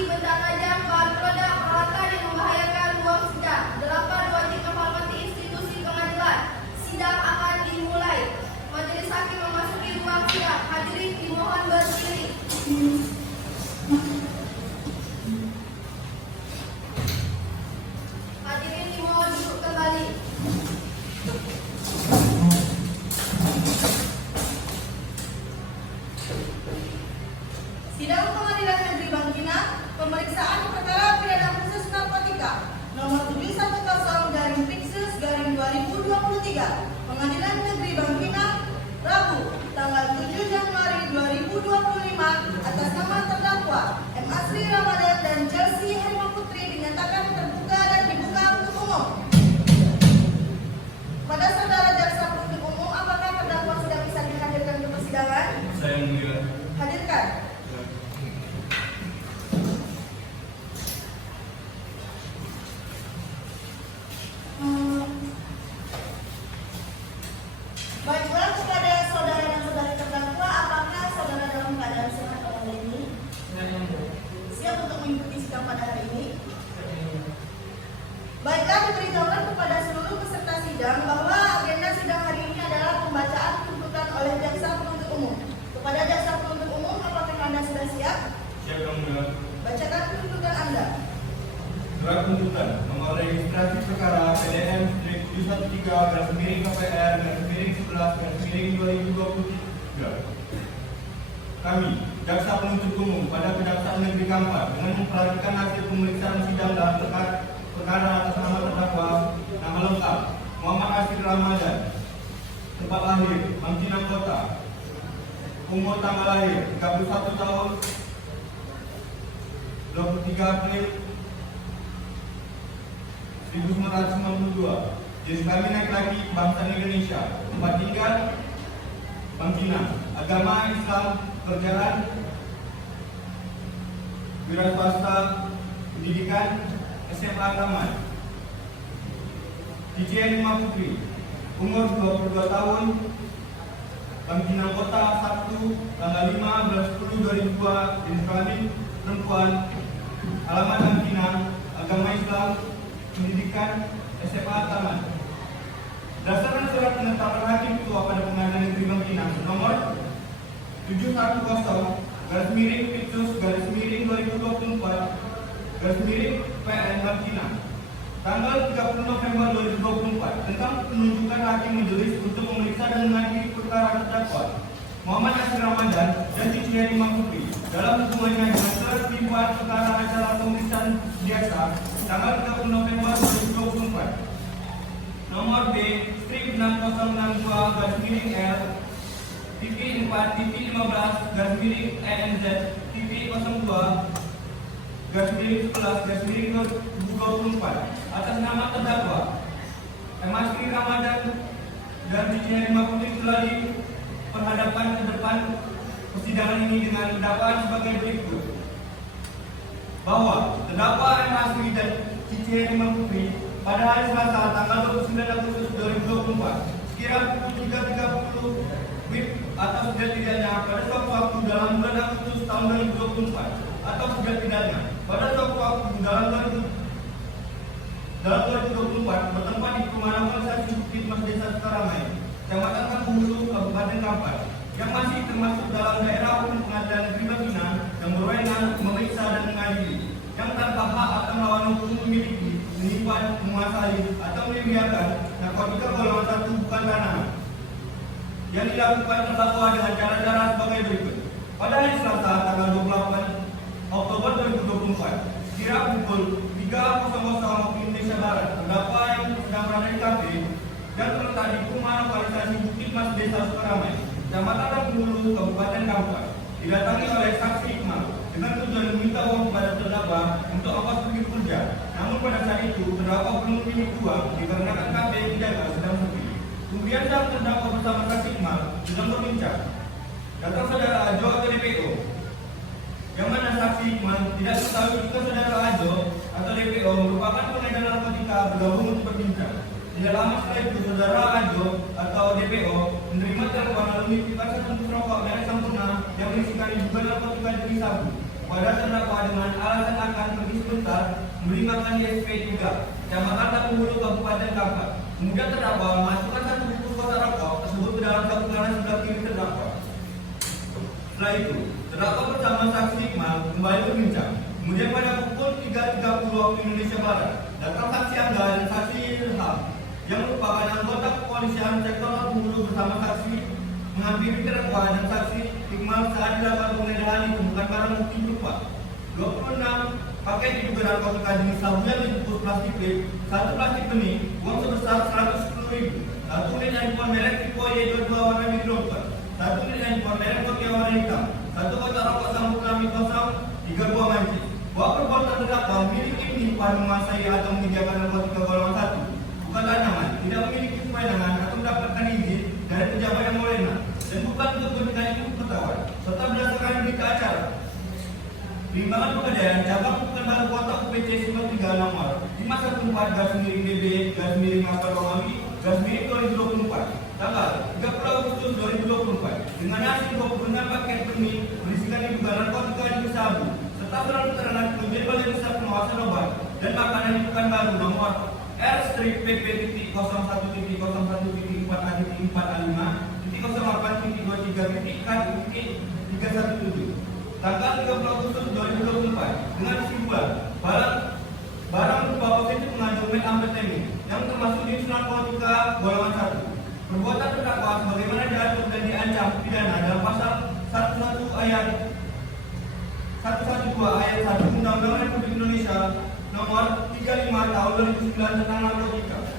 Aksi benda tajam, bahan peledak, peralatan yang membahayakan ruang sidang. 8. Wajib menghormati institusi pengadilan. Sidang akan dimulai. Majelis hakim memasuki ruang sidang. Hadirin dimohon berdiri. Hadirin dimohon duduk kembali. Sidang Pengadilan Negeri Bangkinang, pemeriksaan perkara pidana khusus narkotika nomor 710/Piksus/2023. Pengadilan Negeri Bangkinang, Rabu, tanggal 7 Januari 2025, atas nama terdakwa M. Asri Ramadan dan Chelsea Herma Putri dinyatakan terbuka dan dibuka untuk umum. Pada saudara jaksa penuntut umum, apakah terdakwa sudah bisa dihadirkan ke persidangan? Saya mulia. Hadirkan. Baiklah, kepada saudara dan saudari terdakwa, apakah saudara dalam keadaan sehat pada hari ini? Siap untuk mengikuti sidang pada hari ini? Baiklah, diberitahukan kepada seluruh peserta sidang bahwa agenda sidang hari ini adalah pembacaan tuntutan oleh jaksa penuntut umum. Kepada jaksa penuntut umum, apakah Anda sudah siap? Siap, Yang Mulia. Bacakan tuntutan Anda. Surat tuntutan nomor registrasi perkara PDM 713/KPR/11/2023. Kami, jaksa penuntut umum pada Kejaksaan Negeri Kampar, dengan memperhatikan hasil pemeriksaan sidang dalam perkara atas nama terdakwa, nama lengkap Muhammad Asri Ramadan, tempat lahir Bangkinang Kota, umur tanggal lahir 31 tahun 23 April 1992, jenis kelamin laki-laki, bangsa Indonesia, tempat tinggal Bangkinang, agama Islam, pekerjaan wira swasta, pendidikan SMA Taman. Cici Herma Putri, umur 22 tahun, Bangkinang Kota, Sabtu, tanggal 5/10/2002, jenis kelamin perempuan, alamat Bangkinang, agama Islam, pendidikan SMA Taman. Berdasarkan surat penetapan hakim ketua pada Pengadilan Negeri Bangkinang nomor 710/Piksus/2024/PN Bangkinang tanggal 30 November 2024 tentang penunjukan hakim majelis untuk memeriksa dan mengadili perkara terdakwa Muhammad Asri Ramadan dan Cici Herma Putri dalam hubungannya dengan surat pelimpahan perkara acara pemeriksaan biasa tanggal 30 November 2024 nomor B strip 6062/L PP 4 PP 15/ENZ PP 02/11/2024 atas nama terdakwa M. Asri Ramadan dan Cici Herma Putri telah diperhadapkan ke depan persidangan ini dengan dakwaan sebagai berikut: bahwa terdakwa M. Asri dan Cici Herma Putri pada hari Selasa tanggal 29 Agustus 2024 sekira pukul 3.30 WIB atau setidak-tidaknya pada suatu waktu dalam bulan Agustus tahun 2024 atau setidak-tidaknya pada suatu waktu dalam 2024 bertempat di perumahan organisasi Bukit Mas Desa Sukaramai, Kecamatan Kampung Kabupaten Kampar, yang masih termasuk dalam daerah hukum Pengadilan Negeri Bangkinang yang berwenang memeriksa dan mengadili, yang tanpa hak atau melawan hukum memiliki, menyimpan, menguasai atau menyediakan narkotika golongan 1 bukan ranah, yang dilakukan terdakwa dengan cara-cara sebagai berikut: pada hari Selasa tanggal 28 Oktober 2024 kira pukul 3.00 waktu Indonesia Barat, terdakwa yang sedang berada di kafe dan terletak di perumahan lokalisasi Bukit Mas Desa Sukaramai, Kecamatan Bulu, Kabupaten Kampar, didatangi oleh saksi Iqmal dengan tujuan meminta uang kepada terdakwa untuk ongkos pergi kerja. Namun pada saat itu terdakwa belum memiliki uang dikarenakan kafe yang dijaga sedang sepi. Kemudian sang terdakwa bersama saksi Iqmal sedang berbincang. Datang saudara Ajo atau DPO, yang mana saksi Iqmal tidak mengetahui jika saudara Ajo atau DPO merupakan pengedar narkotika bergabung untuk berbincang. Tidak lama setelah itu saudara Ajo atau DPO menerima telepon lalu menitipkan satu rokok merek Sampurna yang berisikan diduga narkotika jenis sabu pada terdakwa dengan alasan sebentar menerima di SP3, Kecamatan Tapu Hulu, Kabupaten Kampar. Kemudian terdakwa memasukkan satu bungkus kotak rokok tersebut ke dalam saku kanan sebelah kiri terdakwa. Setelah itu, terdakwa bersama saksi Iqmal kembali berbincang. Kemudian pada pukul 3.30 waktu Indonesia Barat, datang saksi Angga dan saksi Ilham yang merupakan anggota kepolisian sektor Tapu Hulu bersama saksi menghampiri terdakwa dan saksi Iqmal saat dilakukan penggeledahan ditemukan barang bukti berupa 26 paket diduga narkotika jenis sabu yang dibungkus plastik vape, satu plastik bening, uang sebesar 110.000, satu unit handphone merek Vivo Y22 warna biru dokter, satu unit handphone merek Nokia warna hitam, satu kotak rokok sambung kami kosong, 3 buah mancis. Bahwa perbuatan terdakwa memiliki penyimpanan, menguasai atau menyediakan narkotika golongan 1, bukan tanaman, tidak memiliki kewenangan atau mendapatkan izin dari pejabat yang berwenang, dan bukan untuk kepentingan ilmu pengetahuan, serta berdasarkan berita acara. Timbangan Pegadaian cabang Pekanbaru Kota UPC 93 nomor 514 garis miring DB garis miring 8 Romawi garis miring 2024 tanggal 30 Agustus 2024 dengan hasil 26 paket benih berisikan diduga narkotika jenis sabu serta surat keterangan kemudian Balai Besar Pengawasan Obat dan Makanan di Pekanbaru nomor R-PP.01.04.4.4.5.08.23.317 tanggal 30 Agustus 2024 dengan kesimpulan barang berupa positif mengandung metamfetamin yang termasuk jenis narkotika golongan 1. Perbuatan terdakwa sebagaimana diatur dan diancam pidana dalam pasal 112 ayat 1 Undang-Undang Republik Indonesia nomor 35 tahun 2009 tentang narkotika.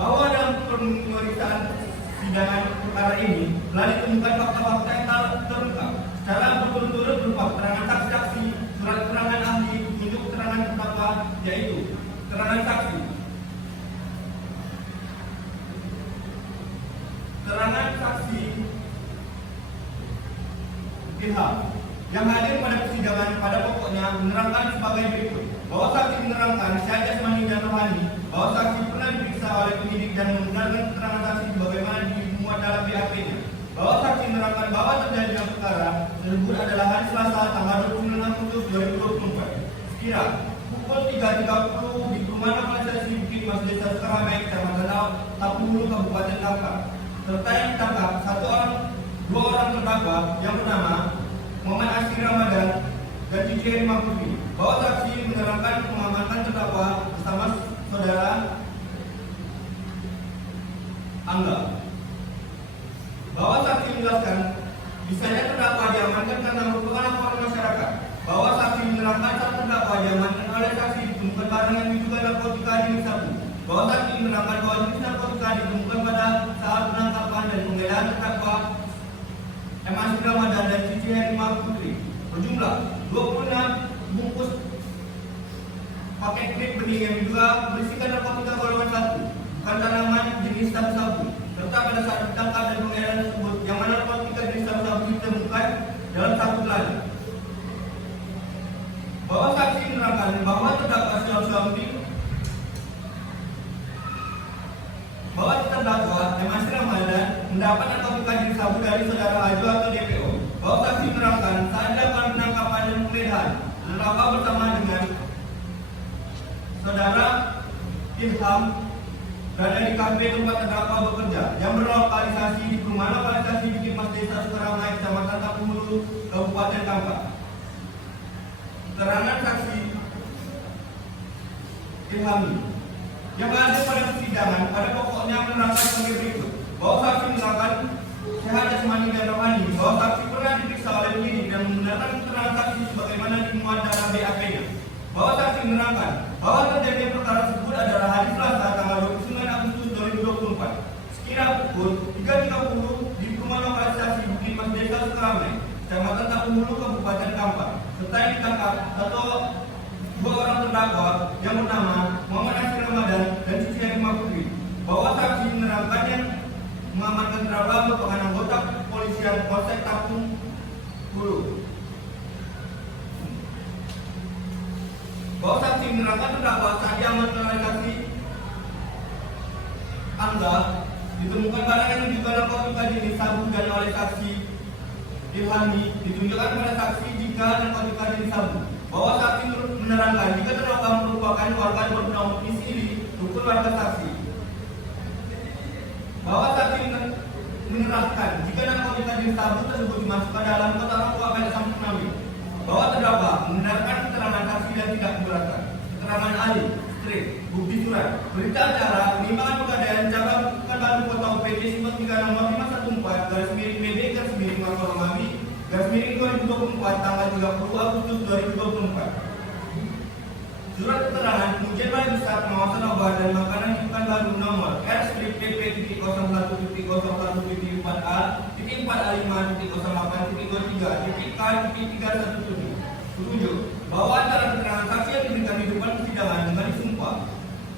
Bahwa dalam pemeriksaan sidangan perkara ini telah ditemukan fakta-fakta yang terungkap secara berturut-turut berupa keterangan saksi-saksi, surat keterangan ahli, petunjuk keterangan terdakwa, yaitu keterangan saksi, Ilham yang hadir pada persidangan pada pokoknya menerangkan sebagai berikut bahwa saksi menerangkan secara jasmani dan rohani bahwa saksi pernah diperiksa oleh penyidik dan membenarkan keterangan saksi sebagaimana dimuat dalam BAP-nya. Bahwa saksi menerangkan bahwa terjadinya perkara tersebut adalah hari Selasa tanggal 26 Agustus 2024 sekira pukul 3.30 di perumahan organisasi Bukit Mas Desa Sukaramai, Kecamatan Tapu Hulu, Kabupaten Kampar, serta yang ditangkap dua orang terdakwa yang bernama Muhammad Asri Ramadan dan Cici Herima Putri. Bahwa saksi menerangkan mengamankan terdakwa bersama saudara Angga. Bahwa saksi menjelaskan bisanya terdakwa diamankan karena merupakan laporan masyarakat. Bahwa saksi menerangkan saat terdakwa diamankan oleh saksi ditemukan barang yang diduga narkotika jenis sabu. Bahwa saksi menerangkan bahwa jenis narkotika ditemukan pada saat penangkapan dan penggeledahan terdakwa Asri Ramadan dan Cici Herima Putri berjumlah 26 bungkus paket klip bening yang diduga berisikan narkotika golongan 1, bukan tanaman jenis sabu-sabu. Serta pada saat ditangkap dan penggeledahan tersebut, yang mana narkotika jenis sabu-sabu ditemukan dalam satu geladi. Bahwa saksi menerangkan bahwa terdakwa suami bahwa terdakwa Asri Ramadan mendapat narkotika jenis sabu dari saudara Ajo atau DPO. Bahwa saksi menerangkan saat dilakukan penangkapan dan penggeledahan, terdakwa bersama dengan saudara Ilham berada di kafe tempat terdakwa bekerja yang berlokalisasi di perumahan lokalisasi Bukit Mas Desa Sukaramai, Kecamatan Tapu Hulu, Kabupaten Kampar. Keterangan saksi Ilhami yang berada pada persidangan pada pokoknya menerangkan sebagai berikut bahwa saksi menerangkan sehat jasmani dan rohani bahwa saksi pernah diperiksa oleh penyidik dan membenarkan keterangan saksi sebagaimana dimuat dalam BAP-nya. Bahwa saksi menerangkan bahwa terjadinya perkara tersebut adalah hari Selasa tanggal 29 Agustus 2024 sekira pukul 3.30 di perumahan lokalisasi Bukit Mas Desa Sukaramai, Kecamatan Tapu Hulu, Kabupaten Kampar, serta yang ditangkap dua orang terdakwa yang bernama Muhammad Asri Ramadan dan Cici Herima Putri. Bahwa saksi menerangkan yang mengamankan terdakwa merupakan anggota kepolisian Polsek Tapu Hulu. Bahwa saksi menerangkan terdakwa saat diamankan oleh saksi Angga ditemukan barang yang diduga narkotika jenis sabu dan oleh saksi Ilhami ditunjukkan pada saksi jika narkotika jenis sabu. Bahwa saksi menerangkan jika terdakwa merupakan warga berdomisili rukun warga saksi. Bahwa saksi menyerahkan jika narkotika jenis sabu tersebut dimasukkan dalam kotak rokok pada samping Nabi. Bahwa terdakwa membenarkan keterangan saksi dan tidak keberatan. Keterangan ahli, strip, bukti surat, berita acara, penimbangan pegadaian, cabang Pekanbaru Kota UPT Simpang 3 nomor 514 garis miring BB garis miring Mapol Mami garis miring 2024 tanggal 30 Agustus 2024. Surat keterangan pengujian balai besar pengawasan obat dan makanan di Pekanbaru nomor R/PP.01.4A.4A5.08.03 petunjuk bahwa antara keterangan saksi yang diberikan di depan persidangan dengan disumpah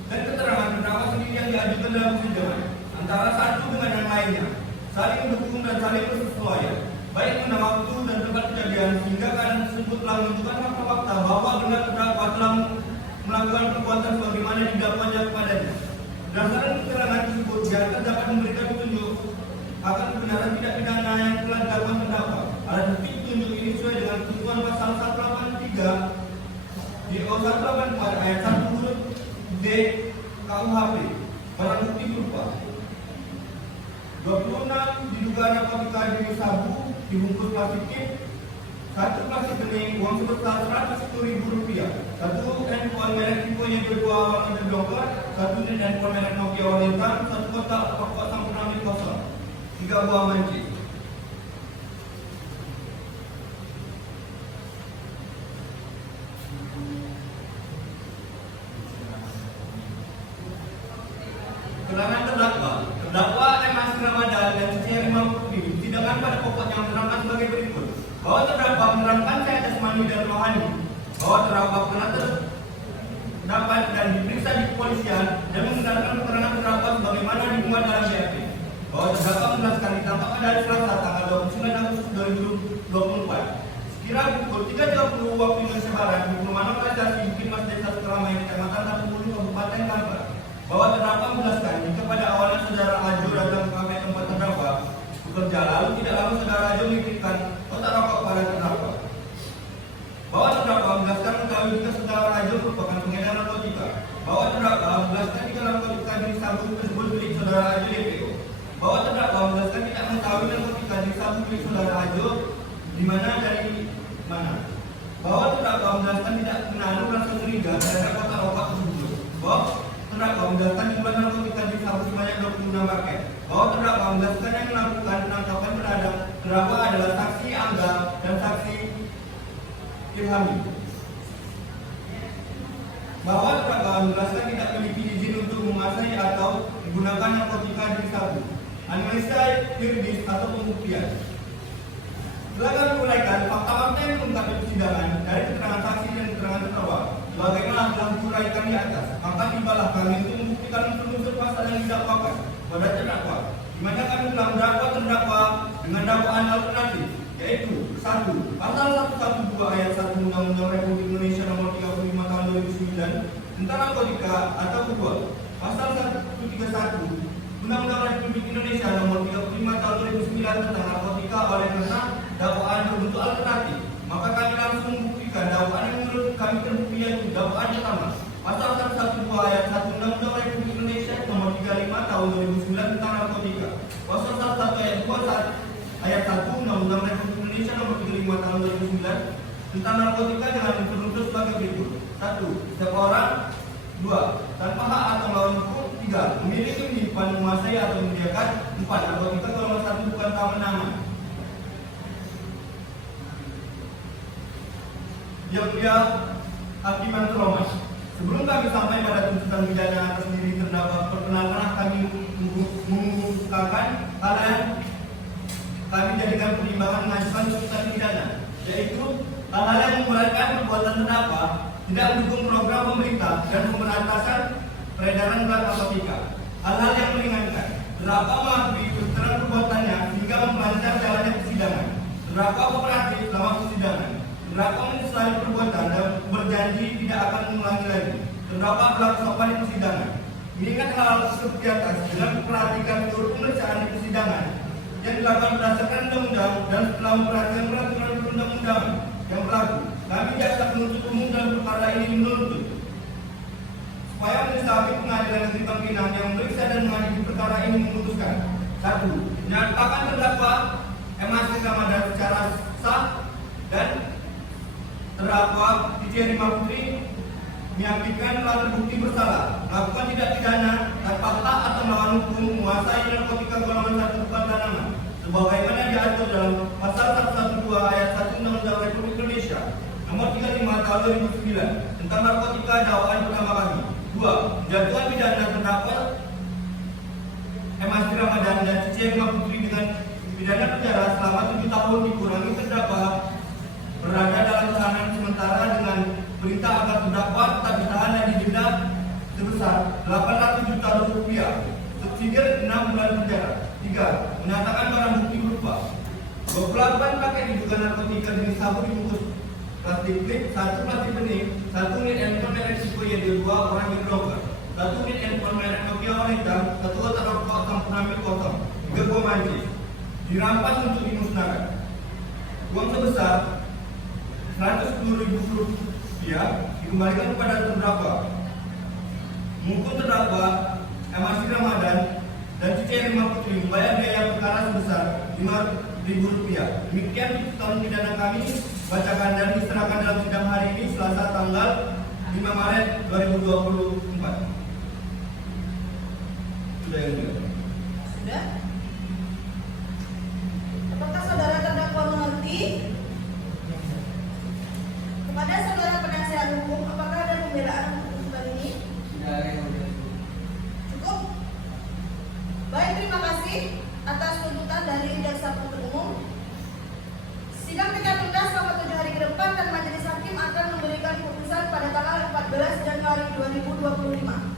dan keterangan terdakwa sendiri yang diajukan dalam persidangan antara satu dengan yang lainnya saling mendukung dan saling bersesuaian baik pada waktu dan tempat kejadian sehingga keadaan tersebut telah menunjukkan fakta bahwa benar terdakwa telah melakukan perbuatan sebagaimana didakwanya kepadanya. Berdasarkan keterangan tersebut, jaksa dapat memberikan petunjuk akan kebenaran tidak pidana yang telah dilakukan terdakwa. Alat bukti petunjuk ini sesuai dengan ketentuan pasal 183 di 184 ayat 1 huruf B KUHP. Barang bukti berupa 26 diduga narkotika jenis sabu dibungkus plastik, 1 plastik bening uang sebesar Rp110.000, 1 handphone merek Vivo yang kedua warna Joker, 1 handphone merek Nokia warna hitam, 1 kotak rokok Sampurna kosong, 3 buah manci. Keterangan terdakwa M. Asri Ramadan dan Cici Harimau Putri persidangan pada pokoknya menerangkan sebagai berikut. Bahwa terdakwa menerangkan secara jasmani dan rohani bahwa terdakwa pernah terdapat dan diperiksa di kepolisian dan menggunakan keterangan terdakwa sebagaimana dimuat dalam BAP. Bahwa terdakwa menjelaskan ditangkap pada hari Selasa tanggal 29 Agustus 2024. Sekira pukul 3.30 waktu Indonesia Barat di perumahan organisasi Bukit Mas Desa Sukaramai Kecamatan Tatupulu Kabupaten Kampar. Bahwa terdakwa menjelaskan jika pada awalnya saudara Ajo datang ke kafe tempat terdakwa bekerja, lalu tidak lama saudara Ajo menitipkan kotak rokok pada terdakwa. Bahwa terdakwa menjelaskan mengetahui jika saudara Ajo merupakan pengedar narkotika. Bahwa terdakwa menjelaskan jika narkotika jenis sabu tersebut milik saudara Ajo DPO. Bahwa terdakwa menjelaskan tidak mengetahui narkotika jenis sabu milik saudara Ajo di mana dari mana. Bahwa terdakwa menjelaskan tidak menaruh rasa curiga terhadap kotak rokok tersebut. Bahwa terdakwa menjelaskan jumlah narkotika jenis sabu sebanyak 26 paket. Bahwa terdakwa menjelaskan yang melakukan penangkapan terhadap terdakwa adalah saksi Angga dan saksi Ilhami. Bahwa terdakwa menjelaskan tidak memiliki izin untuk menguasai atau menggunakan narkotika jenis sabu. Analisa yuridis atau pembuktian. Silakan dimulaikan fakta-fakta yang terungkap di persidangan dari keterangan saksi dan keterangan terdakwa. Bagaimana telah diuraikan di atas, maka tibalah kami untuk membuktikan unsur-unsur pasal yang didakwakan pada terdakwa, di mana kami telah mendakwa terdakwa dengan dakwaan alternatif, yaitu 1. Pasal 112 ayat 1 Undang-Undang Republik Indonesia Nomor 35 Tahun 2009 tentang narkotika, atau 2. Pasal 131 Undang-Undang Republik Indonesia Nomor 35 Tahun 2009 tentang narkotika oleh karena dakwaan berbentuk alternatif. Maka kami langsung membuktikan dakwaan yang menurut kami terbukti yaitu dakwaan pertama. Pasal 112 ayat 1 Undang-Undang Republik Indonesia Nomor 35 Tahun 2009 tentang narkotika. Pasal 11 ayat 2 ayat 1 Undang-Undang Republik Indonesia Nomor 35 Tahun 2009 tentang narkotika dengan unsur-unsur sebagai berikut. 1. Setiap orang. 2. Tanpa hak atau melawan hukum. 3. Memiliki, menyimpan, menguasai atau menyediakan. 4. Narkotika golongan 1 bukan keamenan. Yang mulia Hakim Mansur Romas, sebelum kami sampai pada tuntutan pidana atas diri terdakwa, perkenalkan kami mengungkapkan hal yang kami jadikan pertimbangan mengajukan tuntutan pidana, yaitu hal-hal yang membolehkan perbuatan terdakwa tidak mendukung program pemerintah dan pemberantasan peredaran ular narkotika. Hal-hal yang meringankan, terdakwa mengakui kebenaran perbuatannya hingga melancar jalannya persidangan. Terdakwa kooperatif selama persidangan. Terdakwa menyesali perbuatan dan berjanji tidak akan mengulangi lagi. Terdakwa berlaku sopan di persidangan. Mengingat hal tersebut di atas, dengan memperhatikan seluruh pemeriksaan di persidangan, yang dilakukan berdasarkan undang-undang dan setelah memperhatikan peraturan perundang-undangan yang berlaku, kami jaksa penuntut umum dalam perkara ini menuntut supaya majelis hakim pengadilan negeri Bangkinang yang memeriksa dan mengadili perkara ini memutuskan: 1. Menyatakan terdakwa M. Asri Ramadan secara sah dan terdakwa Cici Herima Putri meyakinkan telah terbukti bersalah melakukan tindak pidana tanpa hak atau melawan hukum menguasai narkotika golongan 1 bukan tanaman sebagaimana diatur dalam pasal 112 ayat 1 Undang-Undang Republik Indonesia nomor 35 tahun 2009 tentang narkotika dakwaan pertama kali. 2. Jatuhan pidana terdakwa M. Asri Ramadan dan Cici Herima Putri dengan pidana penjara selama 7 tahun dikurangi terdakwa berada dalam tahanan sementara dengan perintah agar terdakwa tetap ditahan dan didenda sebesar 800 juta rupiah subsidi 6 bulan penjara. 3. Menyatakan barang bukti berupa 28 paket diduga narkotika jenis sabu dibungkus plastik klip, 1 plastik bening, 1 unit handphone merek Cisco YD2 orang hidrogen, 1 unit handphone merek Nokia warna hitam, 1 kotak rokok kosong penampilan kosong, 3 bom mancis dirampas untuk dimusnahkan. Uang sebesar 110.000 rupiah dikembalikan kepada terdakwa. Menghukum terdakwa M. Asri Ramadan dan Cici Herima Putri membayar biaya perkara sebesar 5.000 rupiah. Demikian tuntutan pidana kami bacakan dan diserahkan dalam sidang hari ini Selasa tanggal 5 Maret 2024. Sudah yang mulia. Sudah? Apakah saudara terdakwa mengerti? Kepada saudara penasihat hukum, apakah ada pembelaan untuk tuntutan ini? Cukup? Baik, terima kasih atas tuntutan dari jaksa penuntut umum. Sidang kita tunda selama 7 hari ke depan dan majelis hakim akan memberikan putusan pada tanggal 14 Januari 2025.